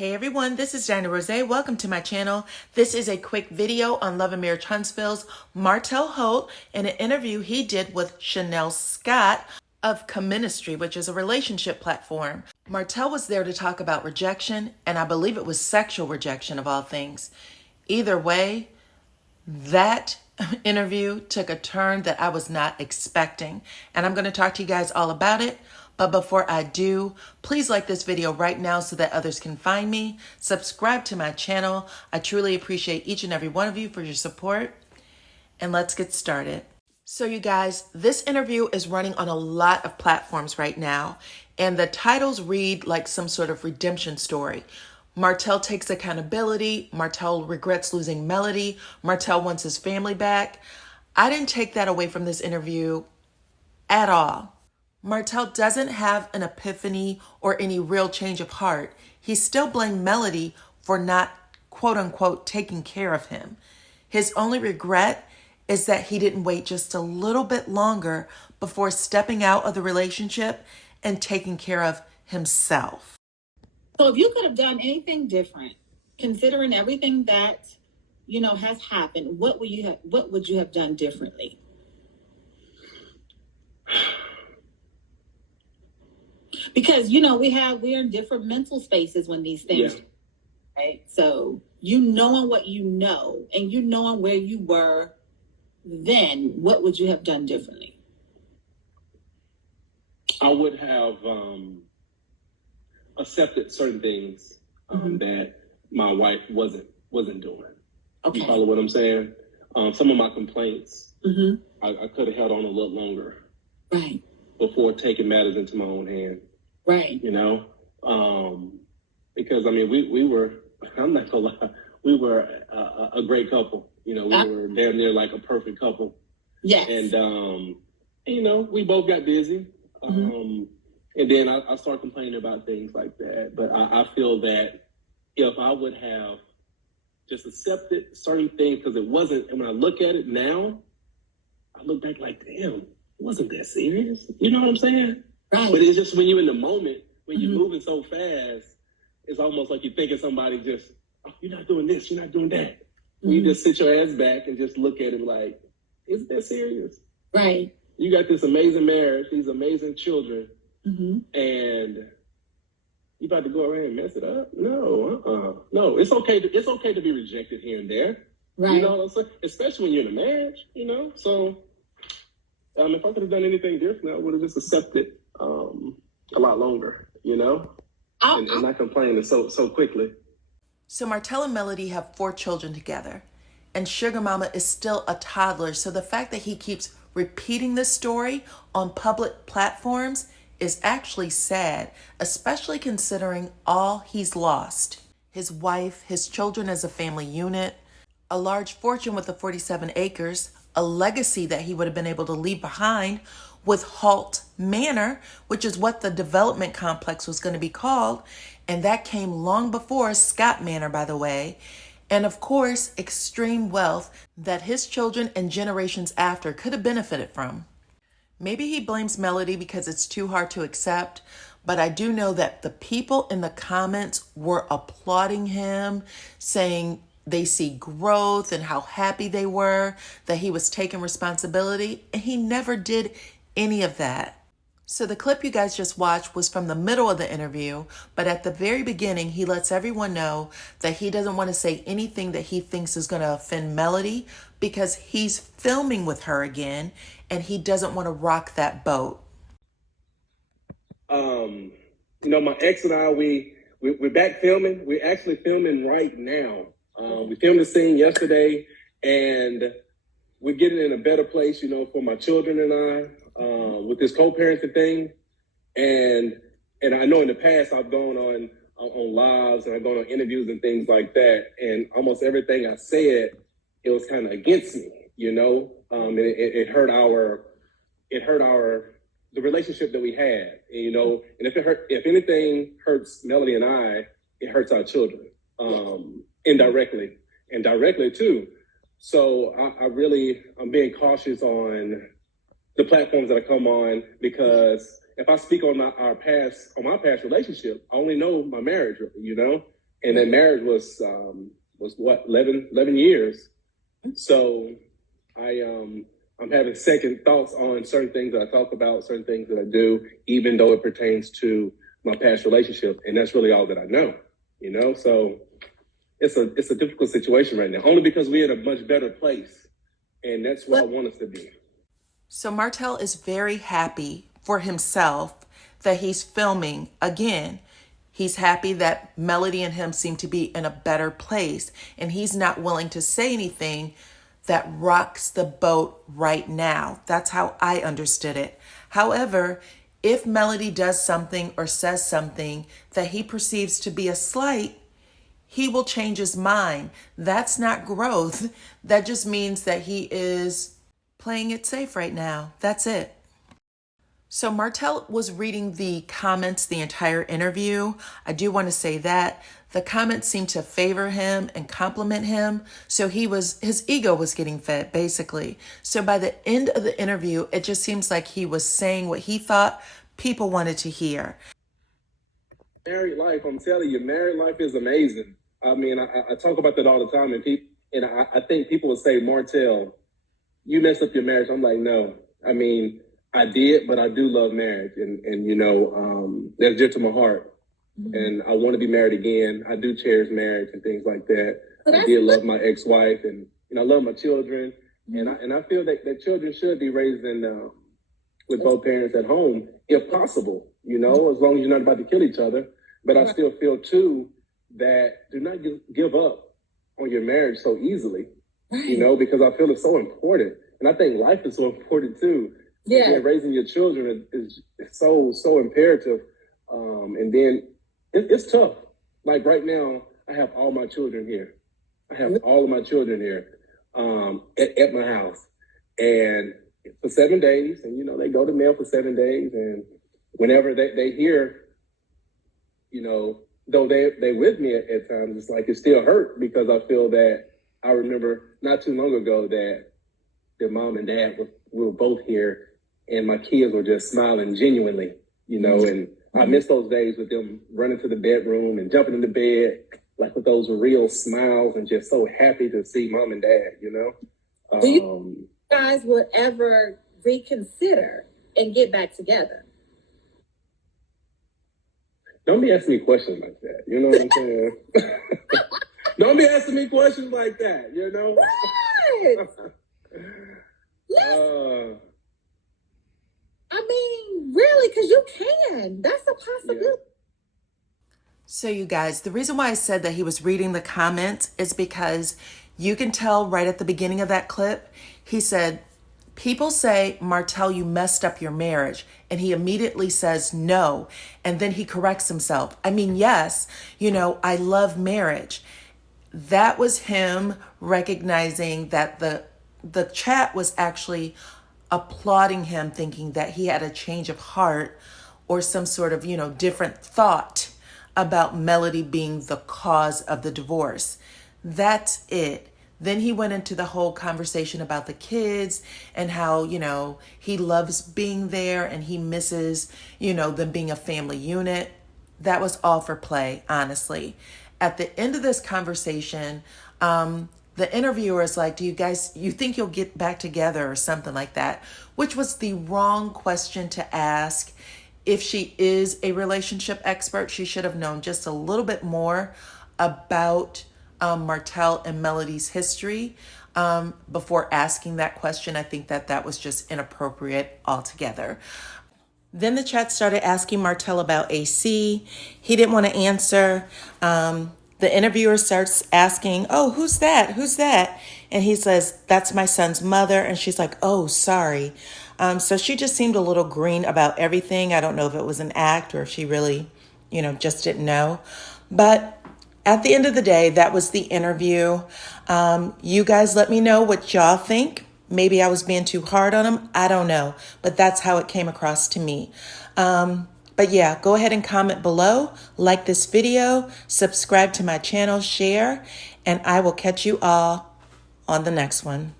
Hey everyone, this is Dinah Rose. Welcome to my channel. This is a quick video on Love and Marriage Huntsville's Martel Holt in an interview he did with Chanel Scott of KeMe, which is a relationship platform. Martel was there to talk about rejection, and I believe it was sexual rejection of all things. Either way, that interview took a turn that I was not expecting, and I'm going to talk to you guys all about it. But before I do, please like this video right now so that others can find me. Subscribe to my channel. I truly appreciate each and every one of you for your support. And let's get started. So you guys, this interview is running on a lot of platforms right now, and the titles read like some sort of redemption story. Martel takes accountability. Martel regrets losing Melody. Martel wants his family back. I didn't take that away from this interview at all. Martel doesn't have an epiphany or any real change of heart. He still blamed Melody for not, quote unquote, taking care of him. His only regret is that he didn't wait just a little bit longer before stepping out of the relationship and taking care of himself. So if you could have done anything different, considering everything that, has happened, what would you have done differently? Because we're in different mental spaces when these things, right? So knowing what you know and knowing where you were then, what would you have done differently? I would have accepted certain things that my wife wasn't doing. Okay. You follow what I'm saying? Some of my complaints, I could have held on a little longer, right, before taking matters into my own hand. Right. Because we were, I'm not gonna lie, we were a great couple. We were damn near like a perfect couple. Yes. And we both got busy. And then I started complaining about things like that. But I feel that if I would have just accepted certain things, because it wasn't, and when I look at it now, I look back like, damn, it wasn't that serious. You know what I'm saying? Right. But it's just when you're in the moment, when you're moving so fast, it's almost like you're thinking somebody just, oh, you're not doing this, you're not doing that. You just sit your ass back and just look at it like, is that serious? Right. You got this amazing marriage, these amazing children, and you about to go around and mess it up? No, no. It's okay to be rejected here and there. Right. You know what I'm saying? Especially when you're in a marriage, So if I could have done anything different, I would have just accepted a lot longer, and not complaining so quickly. So Martel and Melody have 4 children together, and Sugar Mama is still a toddler. So the fact that he keeps repeating this story on public platforms is actually sad, especially considering all he's lost. His wife, his children as a family unit, a large fortune with the 47 acres, a legacy that he would have been able to leave behind with Holt Manor, which is what the development complex was going to be called. And that came long before Scott Manor, by the way. And of course, extreme wealth that his children and generations after could have benefited from. Maybe he blames Melody because it's too hard to accept, but I do know that the people in the comments were applauding him, saying they see growth and how happy they were that he was taking responsibility, and he never did any of that. So the clip you guys just watched was from the middle of the interview, but at the very beginning, he lets everyone know that he doesn't want to say anything that he thinks is going to offend Melody because he's filming with her again, and he doesn't want to rock that boat. My ex and I, we're back filming. We're actually filming right now. We filmed the scene yesterday, and we're getting in a better place, for my children and I, with this co-parenting thing. And I know in the past I've gone on lives and I've gone on interviews and things like that. And almost everything I said, it was kind of against me, and it hurt the relationship that we had, and if anything hurts Melody and I, it hurts our children, indirectly and directly too. So I'm being cautious on the platforms that I come on, because if I speak on my past relationship, I only know my marriage, And that marriage was what, 11 years. So I'm having second thoughts on certain things that I talk about, certain things that I do, even though it pertains to my past relationship. And that's really all that I know, you know? So it's a difficult situation right now, only because we're in a much better place. And that's where I want us to be. So Martel is very happy for himself that he's filming again. He's happy that Melody and him seem to be in a better place, and he's not willing to say anything that rocks the boat right now. That's how I understood it. However, if Melody does something or says something that he perceives to be a slight, he will change his mind. That's not growth. That just means that he is playing it safe right now. That's it. So Martel was reading the comments the entire interview. I do want to say that the comments seemed to favor him and compliment him. So his ego was getting fed, basically. So by the end of the interview, it just seems like he was saying what he thought people wanted to hear. Married life, I'm telling you, married life is amazing. I mean, I talk about that all the time, and I think people would say, Martel, you messed up your marriage. I'm like, no. I mean, I did, but I do love marriage, and you know, that's dear to my heart. Mm-hmm. And I want to be married again. I do cherish marriage and things like that. I did love my ex-wife, and I love my children. Mm-hmm. And I feel that children should be raised in with both parents at home, if possible. You know, as long as you're not about to kill each other. But I still feel too that do not give up on your marriage so easily. Right. You know, because I feel it's so important, and I think life is so important too. Yeah, raising your children is so imperative. And then it's tough. Like right now, I have all my children here. I have all of my children here at my house, and for 7 days. And you know, they go to mail for 7 days, and whenever they hear, you know, though they with me at times, it's like it still hurt because I feel that I remember not too long ago that their mom and dad were both here. And my kids were just smiling genuinely, you know, and I miss those days with them running to the bedroom and jumping in the bed, like with those real smiles and just so happy to see mom and dad, you know. Do you guys would ever reconsider and get back together? Don't be asking me questions like that, you know what I'm saying? Don't be asking me questions like that, you know? What? I mean, really, because you can. That's a possibility. Yeah. So you guys, the reason why I said that he was reading the comments is because you can tell right at the beginning of that clip, he said, people say, Martel, you messed up your marriage. And he immediately says no. And then he corrects himself. I mean, yes, you know, I love marriage. That was him recognizing that the chat was actually applauding him, thinking that he had a change of heart or some sort of, you know, different thought about Melody being the cause of the divorce. That's it. Then he went into the whole conversation about the kids and how, you know, he loves being there and he misses, you know, them being a family unit. That was all for play, honestly. At the end of this conversation, the interviewer is like, you think you'll get back together or something like that, which was the wrong question to ask. If she is a relationship expert, she should have known just a little bit more about Martel and Melody's history before asking that question. I think that was just inappropriate altogether. Then the chat started asking Martel about AC. He didn't want to answer. The interviewer starts asking, oh, who's that? Who's that? And he says, that's my son's mother. And she's like, oh, sorry. So she just seemed a little green about everything. I don't know if it was an act or if she really, you know, just didn't know. But at the end of the day, that was the interview. You guys let me know what y'all think. Maybe I was being too hard on him. I don't know. But that's how it came across to me. But yeah, go ahead and comment below, like this video, subscribe to my channel, share, and I will catch you all on the next one.